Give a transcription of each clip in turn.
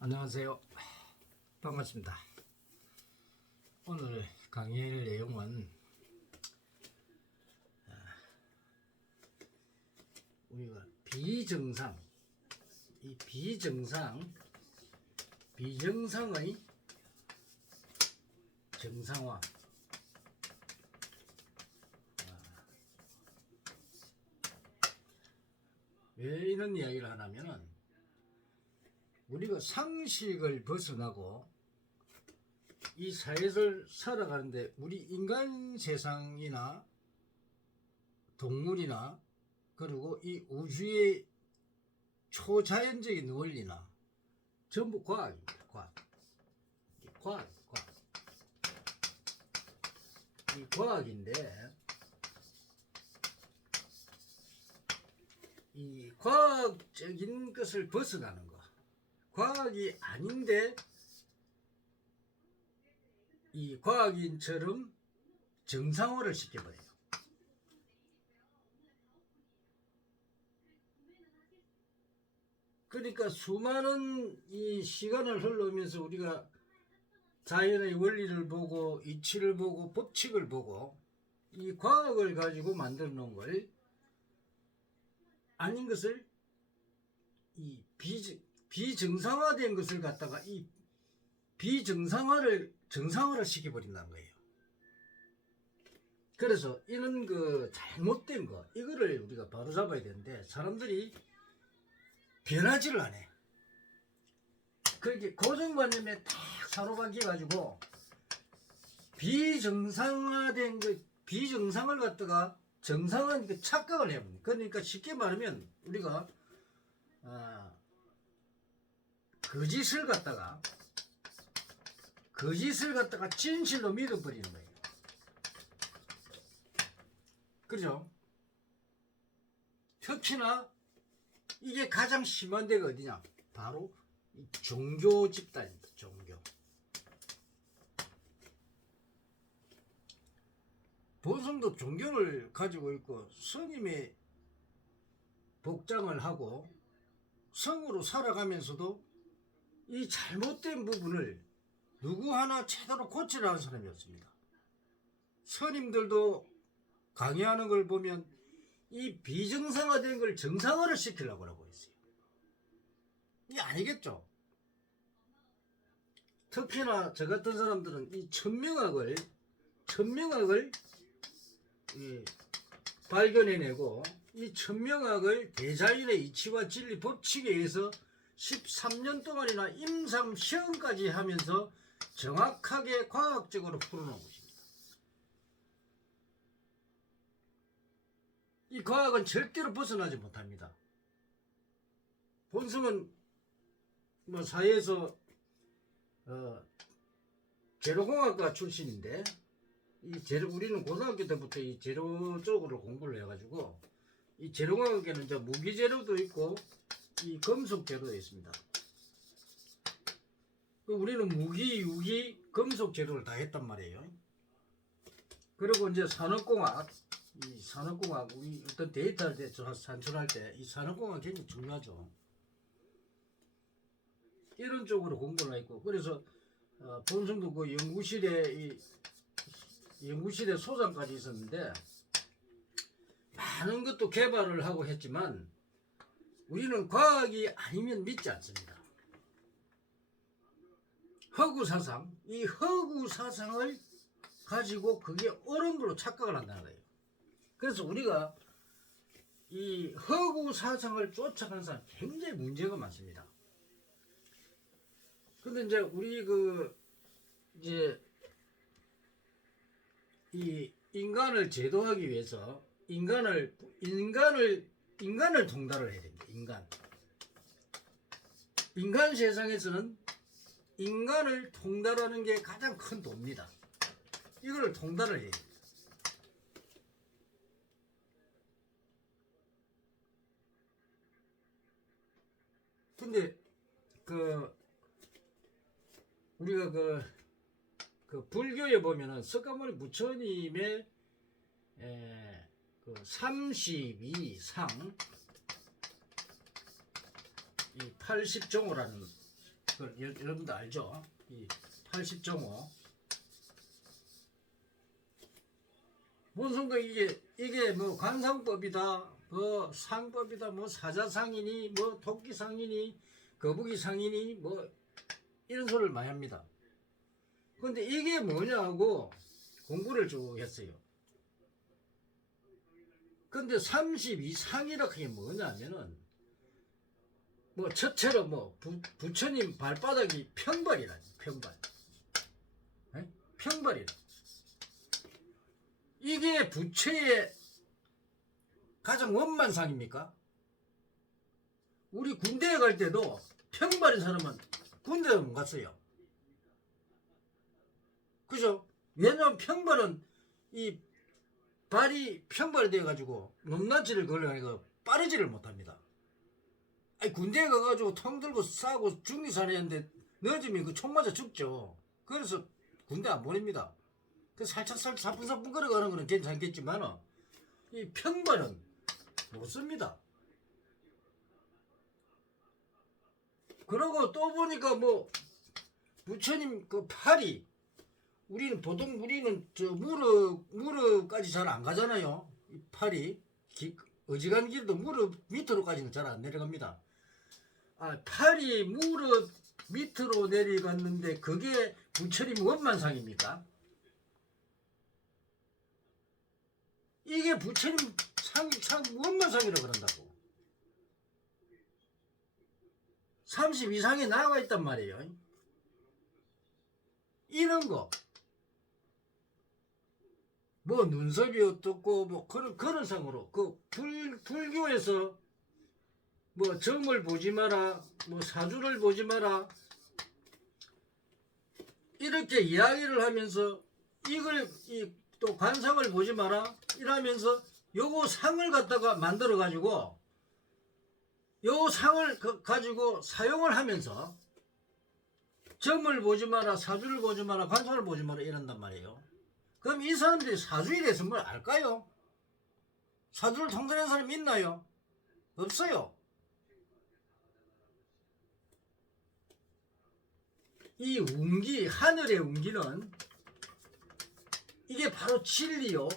안녕하세요. 반갑습니다. 오늘 강의할 내용은 우리가 비정상의 정상화. 왜 이런 이야기를 하냐면은 우리가 상식을 벗어나고 이 사회를 살아가는데 우리 인간 세상이나 동물이나 그리고 이 우주의 초자연적인 원리나 전부 과학입니다. 과학. 이 과학인데 이 과학적인 것을 벗어나는 거. 과학이 아닌데 이 과학인처럼 정상화를 시켜버려요. 그러니까 수많은 이 시간을 흘러오면서 우리가 자연의 원리를 보고 이치를 보고 법칙을 보고 이 과학을 가지고 만들어 놓은 걸 아닌 것을 이 비정상화된 것을 갖다가 이 비정상화를 정상화를 시켜버린다는 거예요. 그래서 이런 그 잘못된 거 이거를 우리가 바로 잡아야 되는데 사람들이 변하지를 않아. 그렇게 고정관념에 딱 사로잡혀 가지고 비정상화된 그 비정상을 갖다가 정상한 그 착각을 해봅니다. 그러니까 쉽게 말하면 우리가 거짓을 갖다가 진실로 믿어버리는 거예요. 그죠? 특히나 이게 가장 심한 데가 어디냐? 바로 종교 집단입니다. 종교. 본성도 종교를 가지고 있고 스님의 복장을 하고 성으로 살아가면서도 이 잘못된 부분을 누구 하나 제대로 고치려는 사람이 없습니다. 스님들도 강의하는 걸 보면 이 비정상화된 걸 정상화를 시키려고 하고 있어요. 이게 아니겠죠. 특히나 저 같은 사람들은 이 천명학을 발견해내고 이 천명학을 대자연의 이치와 진리 법칙에 의해서 13년 동안이나 임상 시험까지 하면서 정확하게 과학적으로 풀어놓은 것입니다. 이 과학은 절대로 벗어나지 못합니다. 본성은 뭐 사회에서 재료공학과 출신인데 우리는 고등학교 때부터 이 재료 쪽으로 공부를 해가지고 이 재료공학에는 이제 무기재료도 있고 이 금속 재료도 있습니다. 우리는 무기, 유기, 금속 재료를 다 했단 말이에요. 그리고 이제 산업공학, 우리 어떤 데이터를 산출할 때 이 산업공학 굉장히 중요하죠. 이런 쪽으로 공부를 했고, 그래서 본성도 그 연구실에 소장까지 있었는데 많은 것도 개발을 하고 했지만 우리는 과학이 아니면 믿지 않습니다. 허구사상, 이 허구사상을 가지고 그게 옳은 걸로 착각을 한다는 거예요. 그래서 우리가 이 허구사상을 쫓아가는 사람 굉장히 문제가 많습니다. 근데 이제 우리 이제 이 인간을 제도하기 위해서 인간을 통달을 해야 됩니다. 인간 세상에서는 인간을 통달하는 게 가장 큰 도입니다. 이걸 통달을 해야 됩니다. 근데 우리가 불교에 보면은 석가모니 부처님의 32상 이 80종호라는 여러분들 알죠? 이 80.5 본성도 이게 뭐 관상법이다, 뭐 상법이다, 뭐 사자상이니, 뭐 토끼상이니, 거북이상이니, 뭐 이런 소리를 많이 합니다. 근데 이게 뭐냐고 공부를 쭉 했어요. 근데 32상이라고 하게 뭐냐면은 뭐 첫째로 뭐 부처님 발바닥이 평발이라니, 평발. 에? 평발이라. 이게 부처의 가장 원만상입니까? 우리 군대에 갈 때도 평발인 사람은 군대에 못 갔어요. 그죠? 왜냐면 평발은 이 발이 평발이 돼가지고 높낮이를 걸려가니까 빠르지를 못합니다. 아니 군대에 가가지고 통 들고 싸고 중리사례인데 늦으면 그 총 맞아 죽죠. 그래서 군대 안 보냅니다. 그 살짝 사뿐사뿐 걸어가는 거는 괜찮겠지만 이 평발은 못 씁니다. 그러고 또 보니까 뭐 부처님 그 팔이 우리는 저 무릎까지 잘 안 가잖아요. 이 팔이 어지간 길도 무릎 밑으로까지는 잘 안 내려갑니다. 팔이 무릎 밑으로 내려갔는데 그게 부처님 원만상입니까? 이게 부처님 상 원만상이라고 그런다고. 32상에 나와 있단 말이에요. 이런 거. 뭐 눈썹이 어떻고 뭐 그런 상으로 그 불교에서 뭐 점을 보지 마라, 뭐 사주를 보지 마라 이렇게 이야기를 하면서 이걸 또 관상을 보지 마라 이러면서 요거 상을 갖다가 만들어 가지고 요 상을 가지고 사용을 하면서 점을 보지 마라, 사주를 보지 마라, 관상을 보지 마라 이런단 말이에요. 그럼 이 사람들이 사주에 대해서 뭘 알까요? 사주를 통달하는 사람이 있나요? 없어요. 이 운기, 하늘의 운기는 이게 바로 진리요,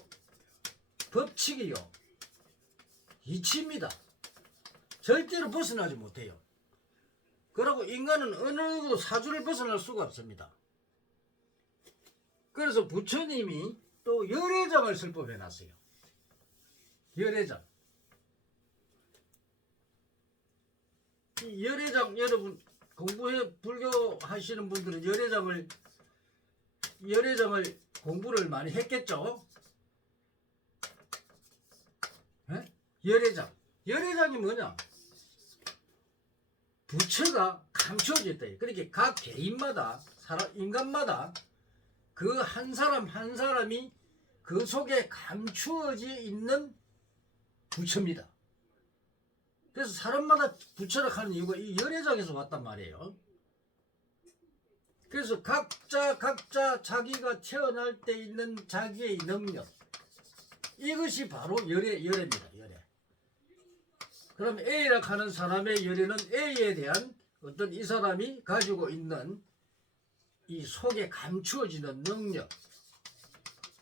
법칙이요, 이치입니다. 절대로 벗어나지 못해요. 그리고 인간은 어느 누구도 사주를 벗어날 수가 없습니다. 그래서 부처님이 또 열애장을 설법해 놨어요. 열애장. 이 열애장 여러분 불교 하시는 분들은 열애장을 공부를 많이 했겠죠? 에? 열애장이 뭐냐? 부처가 감춰져 있다. 그렇게 각 개인마다 인간마다 그 한 사람 한 사람이 그 속에 감추어져 있는 부처입니다. 그래서 사람마다 부처라 하는 이유가 이 열애장에서 왔단 말이에요. 그래서 각자 자기가 태어날 때 있는 자기의 능력, 이것이 바로 열애입니다. 열애. 그럼 A라 하는 사람의 열애는 A에 대한 어떤 이 사람이 가지고 있는 이 속에 감추어지는 능력,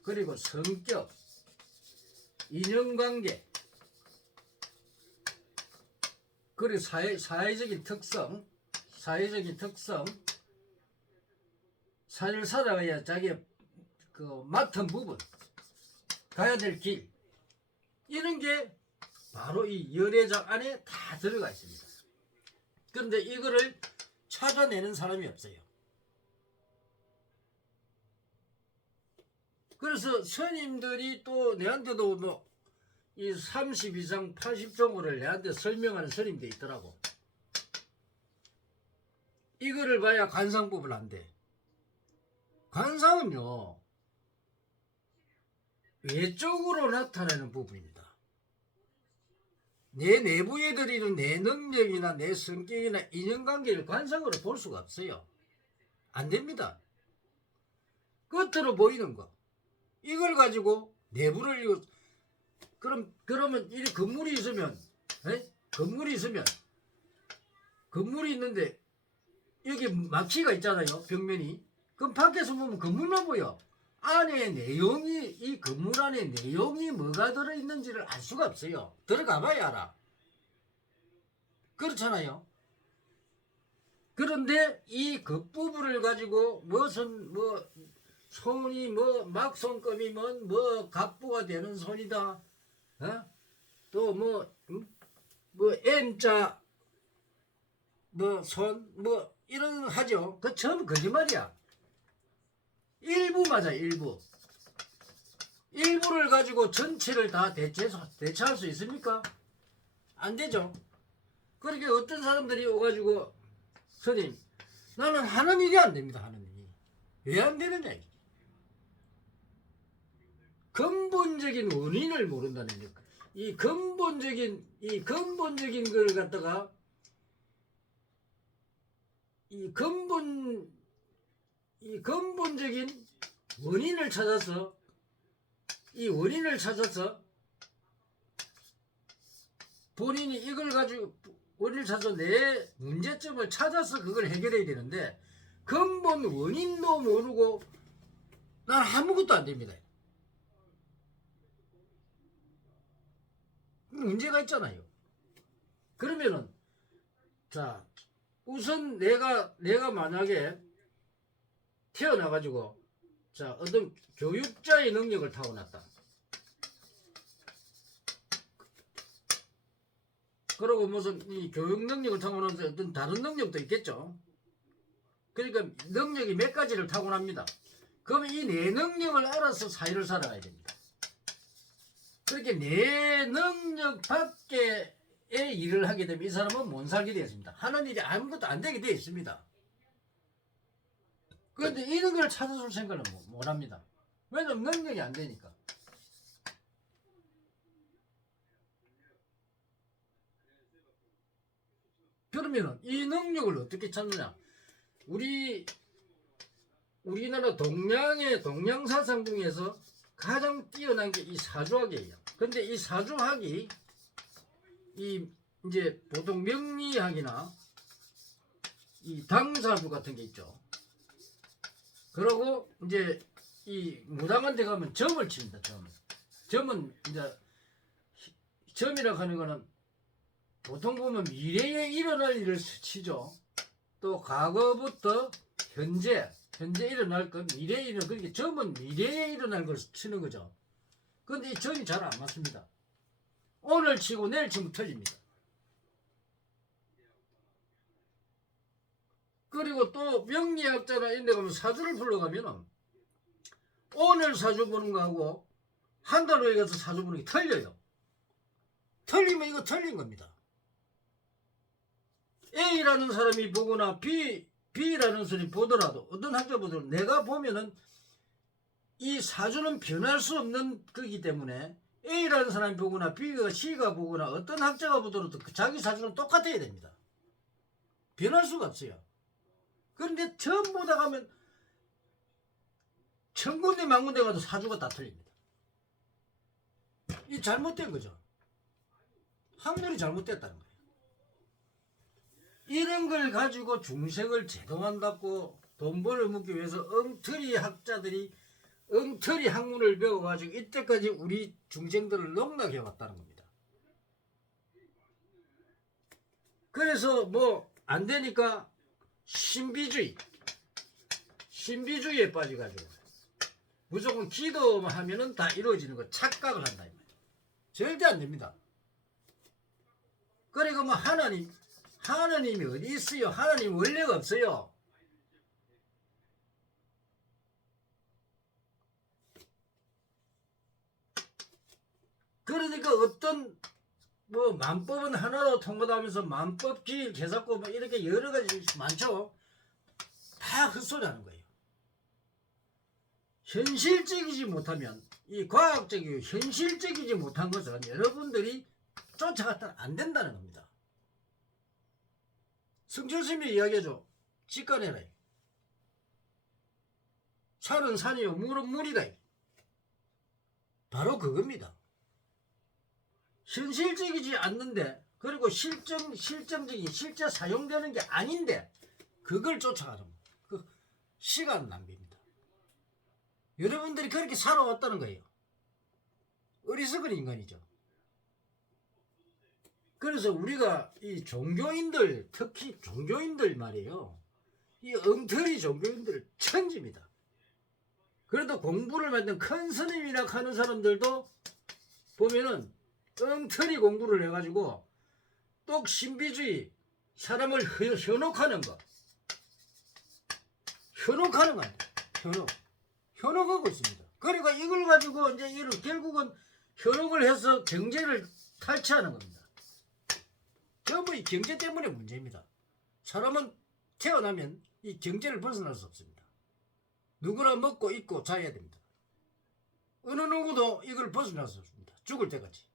그리고 성격, 인연관계, 그리고 사회적인 특성, 사회를 살아가야 자기 그 맡은 부분, 가야 될 길, 이런 게 바로 이 열애장 안에 다 들어가 있습니다. 그런데 이거를 찾아내는 사람이 없어요. 그래서 스님들이 또 내한테도 뭐 이 32상 80종호를 내한테 설명하는 스님도 있더라고. 이거를 봐야 관상법을 한대. 관상은요, 외적으로 나타나는 부분입니다. 내 내부에 들이는 내 능력이나 내 성격이나 인연관계를 관상으로 볼 수가 없어요. 안 됩니다. 겉으로 보이는 거, 이걸 가지고 내부를 그러면 이 건물이 있으면 건물이 있는데 여기 마취가 있잖아요. 벽면이. 그럼 밖에서 보면 건물만 보여. 안에 내용이, 이 건물 안에 내용이 뭐가 들어있는지를 알 수가 없어요. 들어가 봐야 알아. 그렇잖아요. 그런데 이 겉부분을 가지고 무슨 손이 막손금이 갑부가 되는 손이다. 어? 또 M자 손 이런 하죠. 그 전부 거짓말이야. 일부 맞아. 일부를 가지고 전체를 다 대체할 수 있습니까? 안 되죠. 그러니까 어떤 사람들이 오가지고 선생님 나는 하는 일이 안 됩니다. 하는 일이 왜 안 되느냐. 근본적인 원인을 모른다는 거예요. 이 근본적인 걸 갖다가 이 근본적인 원인을 찾아서 본인이 이걸 가지고 원인을 찾아서 내 문제점을 찾아서 그걸 해결해야 되는데 근본 원인도 모르고 난 아무것도 안 됩니다. 문제가 있잖아요. 그러면은 자 우선 내가 만약에 태어나가지고 자 어떤 교육자의 능력을 타고났다. 그리고 무슨 이 교육 능력을 타고나서 어떤 다른 능력도 있겠죠. 그러니까 능력이 몇 가지를 타고납니다. 그러면 이 내 능력을 알아서 사회를 살아가야 됩니다. 그렇게 내 능력 밖에 일을 하게 되면 이 사람은 못 살게 되어 있습니다. 하는 일이 아무것도 안 되게 되어 있습니다. 그런데 이런 걸 찾아줄 생각을 못 합니다. 왜냐면 능력이 안 되니까. 그러면은 이 능력을 어떻게 찾느냐? 우리나라 동양 사상 중에서 가장 뛰어난 게 이 사주학이에요. 근데 이 사주학이 이제 보통 명리학이나 이 당사주 같은 게 있죠. 그러고 이제 이 무당한테 가면 점을 칩니다. 점은 이제 점이라고 하는 거는 보통 보면 미래에 일어날 일을 치죠. 또 과거부터 현재 일어날 것, 미래에 일어날, 그러니까 점은 미래에 일어날 걸 치는 거죠. 근데 이 점이 잘 안 맞습니다. 오늘 치고 내일 치면 틀립니다. 그리고 또 명리학자나 이런 데 가면 사주를 풀러가면은 오늘 사주 보는 거하고 한 달 후에 가서 사주 보는 게 틀려요. 틀리면 이거 틀린 겁니다. A라는 사람이 보거나 B라는 사람이 보더라도 어떤 학자 보더라도 내가 보면은 이 사주는 변할 수 없는 거기 때문에 A라는 사람이 보거나 B가 C가 보거나 어떤 학자가 보더라도 자기 사주는 똑같아야 됩니다. 변할 수가 없어요. 그런데 처음 보다 가면 천군데 만군데 가도 사주가 다 틀립니다. 이 잘못된 거죠. 확률이 잘못됐다는 거예요. 이런 걸 가지고 중생을 제동한다고 돈 벌어먹기 위해서 엉터리 학자들이 엉터리 학문을 배워가지고 이때까지 우리 중생들을 농락해왔다는 겁니다. 그래서 안 되니까 신비주의에 빠져가지고 무조건 기도만 하면은 다 이루어지는 거 착각을 한다. 절대 안 됩니다. 그리고 하나님이 어디 있어요? 하나님 원래가 없어요. 그러니까 어떤 만법은 하나로 통과하면서 만법, 기일, 개사법 이렇게 여러 가지 많죠. 다 헛소리하는 거예요. 현실적이지 못하면 이 과학적이고 현실적이지 못한 것은 여러분들이 쫓아갔다는 안 된다는 겁니다. 성철스님이 이야기하죠. 직관해라. 산은 산이요 물은 물이다. 바로 그겁니다. 현실적이지 않는데 그리고 실제 사용되는 게 아닌데 그걸 쫓아가는 거예요. 그 시간 낭비입니다. 여러분들이 그렇게 살아왔다는 거예요. 어리석은 인간이죠. 그래서 우리가 이 종교인들, 특히 종교인들 말이에요. 이 엉터리 종교인들 천지입니다. 그래도 공부를 만든 큰 스님이나 하는 사람들도 보면은 엉터리 공부를 해가지고 똑 신비주의, 사람을 현혹하는 거. 현혹하는 거 아니에요. 현혹하고 있습니다. 그러니까 이걸 가지고 이제 이를 결국은 현혹을 해서 경제를 탈취하는 겁니다. 전부 이 경제 때문에 문제입니다. 사람은 태어나면 이 경제를 벗어날 수 없습니다. 누구나 먹고 입고 자야 됩니다. 어느 누구도 이걸 벗어날 수 없습니다. 죽을 때까지.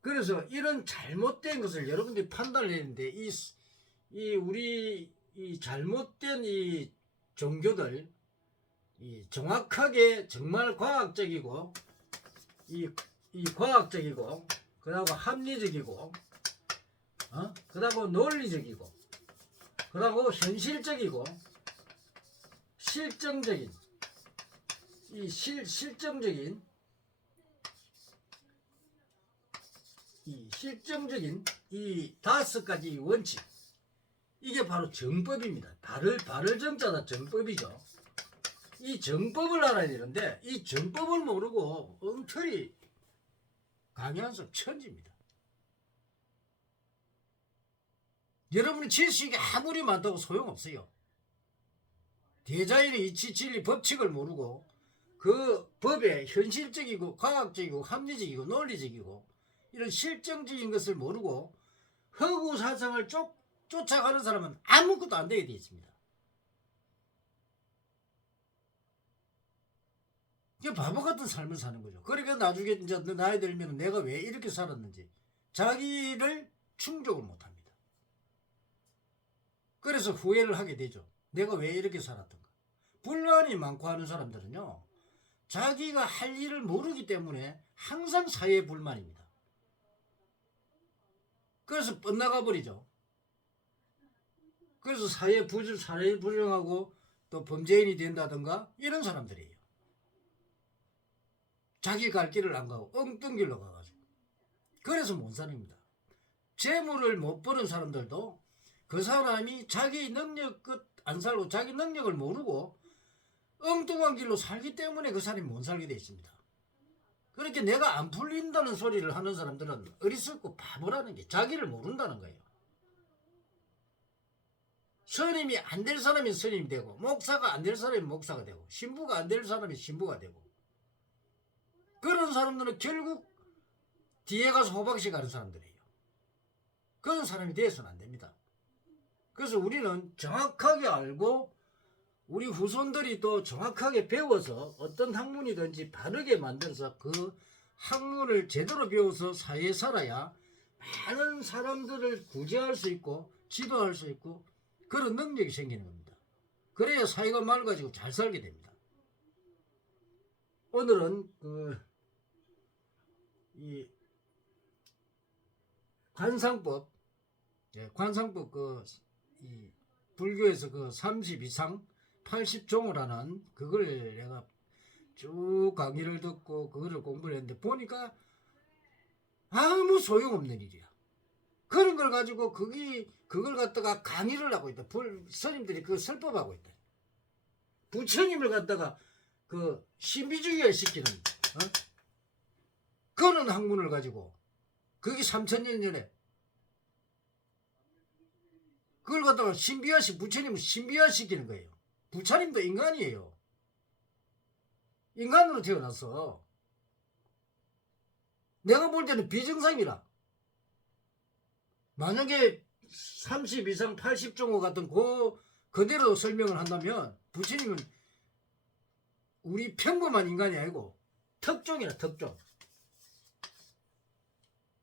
그래서 이런 잘못된 것을 여러분들이 판단을 했는데 우리 잘못된 이 종교들 정확하게 정말 과학적이고 과학적이고 그다음에 합리적이고 그다음에 논리적이고 그다음에 현실적이고 실정적인 실정적인 이 5가지 원칙, 이게 바로 정법입니다. 발을 정자다 정법이죠. 이 정법을 알아야 되는데 이 정법을 모르고 엉터리 강요한 사람 천지입니다. 여러분이 지식이 아무리 많다고 소용없어요. 대자연의 이치 진리 법칙을 모르고 그 법의 현실적이고 과학적이고 합리적이고 논리적이고 이런 실정적인 것을 모르고 허구 사상을 쫓아가는 사람은 아무것도 안 되게 되어 있습니다. 이게 바보 같은 삶을 사는 거죠. 그러니까 나중에 이제 나이 들면 내가 왜 이렇게 살았는지 자기를 충족을 못 합니다. 그래서 후회를 하게 되죠. 내가 왜 이렇게 살았던가. 불만이 많고 하는 사람들은요, 자기가 할 일을 모르기 때문에 항상 사회에 불만입니다. 그래서 뻗나가 버리죠. 그래서 사회에 불응하고 또 범죄인이 된다든가 이런 사람들이에요. 자기 갈 길을 안 가고 엉뚱길로 가가지고. 그래서 못 사닙니다. 재물을 못 버는 사람들도 그 사람이 자기 능력 끝 안 살고 자기 능력을 모르고 엉뚱한 길로 살기 때문에 그 사람이 못 살게 되어 있습니다. 그렇게 내가 안 풀린다는 소리를 하는 사람들은 어리석고 바보라는 게 자기를 모른다는 거예요. 스님이 안 될 사람이 스님이 되고 목사가 안 될 사람이 목사가 되고 신부가 안 될 사람이 신부가 되고 그런 사람들은 결국 뒤에 가서 호박씨 가는 사람들이에요. 그런 사람이 되어서는 안 됩니다. 그래서 우리는 정확하게 알고 우리 후손들이 또 정확하게 배워서 어떤 학문이든지 바르게 만들어서 그 학문을 제대로 배워서 사회에 살아야 많은 사람들을 구제할 수 있고 지도할 수 있고 그런 능력이 생기는 겁니다. 그래야 사회가 맑아지고 잘 살게 됩니다. 오늘은 이 관상법, 이 불교에서 그 30 이상 80종을 하는 그걸 내가 쭉 강의를 듣고 그거를 공부를 했는데 보니까 아무 소용없는 일이야. 그런 걸 가지고 그걸 갖다가 강의를 하고 있다. 스님들이 그걸 설법하고 있다. 부처님을 갖다가 그 신비주의화 시키는 그런 학문을 가지고 그게 3000년 전에 그걸 갖다가 부처님을 신비화 시키는 거예요. 부처님도 인간이에요. 인간으로 태어났어. 내가 볼 때는 비정상이라. 만약에 30 이상 80종호 같은 그대로 설명을 한다면 부처님은 우리 평범한 인간이 아니고 특종이라 특종.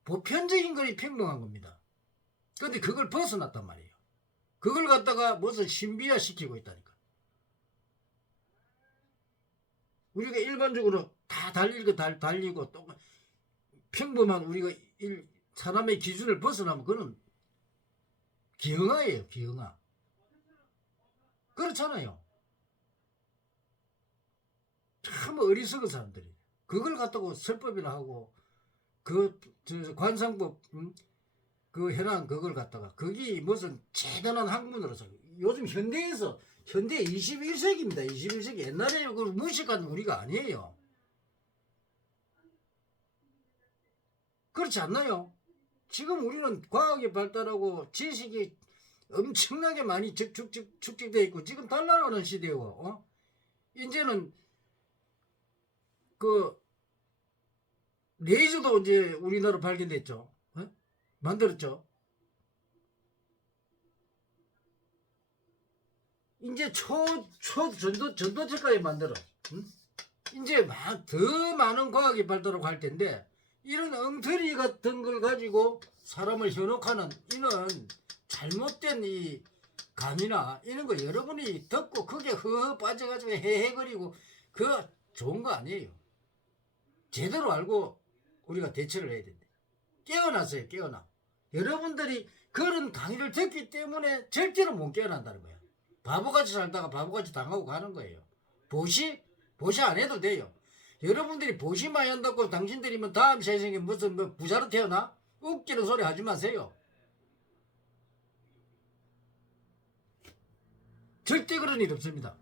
보편적인 거이 평범한 겁니다. 근데 그걸 벗어났단 말이에요. 그걸 갖다가 무슨 신비화 시키고 있다니까. 우리가 일반적으로 다 달리고 또 평범한 우리가 사람의 기준을 벗어나면 그는 기형아예요, 기형아. 그렇잖아요. 참 어리석은 사람들이. 그걸 갖다고 설법이나 하고, 관상법, 그 현황 그걸 갖다가, 그게 무슨 대단한 학문으로서, 요즘 현대에서, 현대 21세기입니다. 21세기. 옛날에 그걸 무식한 우리가 아니에요. 그렇지 않나요? 지금 우리는 과학이 발달하고 지식이 엄청나게 많이 축적되어 있고 지금 달라가는 시대고 이제는 그 레이저도 이제 우리나라 발견됐죠. 만들었죠. 이제 전도체까지 만들어. 이제 더 많은 과학이 발달하고 할 텐데 이런 엉터리 같은 걸 가지고 사람을 현혹하는 이는 잘못된 이 감이나 이런 거 여러분이 듣고 그게 허허 빠져가지고 헤헤거리고 그거 좋은 거 아니에요. 제대로 알고 우리가 대처를 해야 된다. 깨어났어요. 깨어나. 여러분들이 그런 강의를 듣기 때문에 절대로 못 깨어난다는 거야. 바보같이 살다가 바보같이 당하고 가는 거예요. 보시 안 해도 돼요. 여러분들이 보시 많이 한다고 당신들이면 다음 세상에 무슨 뭐 부자로 태어나? 웃기는 소리 하지 마세요. 절대 그런 일 없습니다.